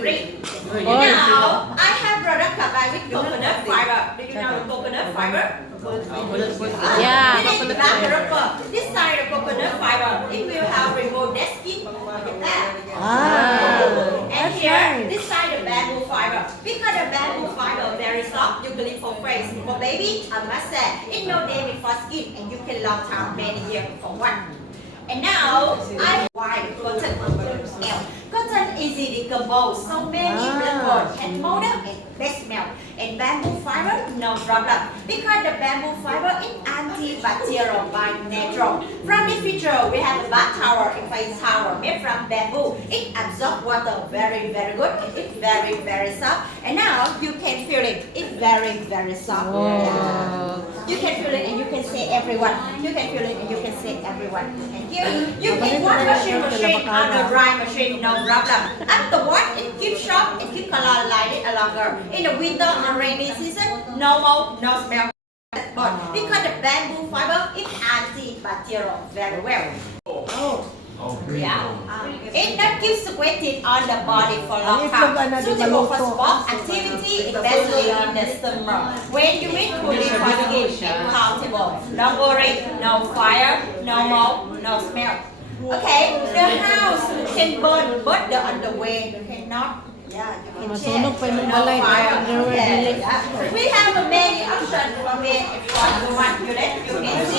free. Now I have product combined with coconut fiber. Do you know the coconut fiber? Yeah. This side of coconut fiber, it will have removed dead skin. Look at that. And here, this side of bamboo fiber. Because the bamboo fiber very soft, you can leave for face. For baby, I must say, it's no damage for skin and you can long time many years for one. And now, I white cotton. Cotton easily decompose, so many blackboard can mold up and best smell. And bamboo fiber, no problem. Because the bamboo fiber is antibacterial by natural. From this picture, we have a bath towel and face towel made from bamboo. It absorbs water very, very good. It's very, very soft. And now you can feel it. It's very, very soft. Wow. You can feel it and you can say everyone. You can feel it and you can say everyone. And here, you can wash machine on the dry machine, no problem. Afterward, it keeps sharp and keep color like it longer. In the winter or rainy season, no mold, no smell. But because the bamboo fiber is antibacterial very well. Yeah. It not keep sweating on the body for long time. Suitable for sport activity, especially in the summer. When you eat fully for skin and comfortable. No worry, no fire, no mold, no smell. Okay, the house can burn, but the underwear cannot. Yeah, you can change. Masunog pa yung No balay. fire. Underwear Yeah, delete. yeah. We have a many options for men and for women. You can see.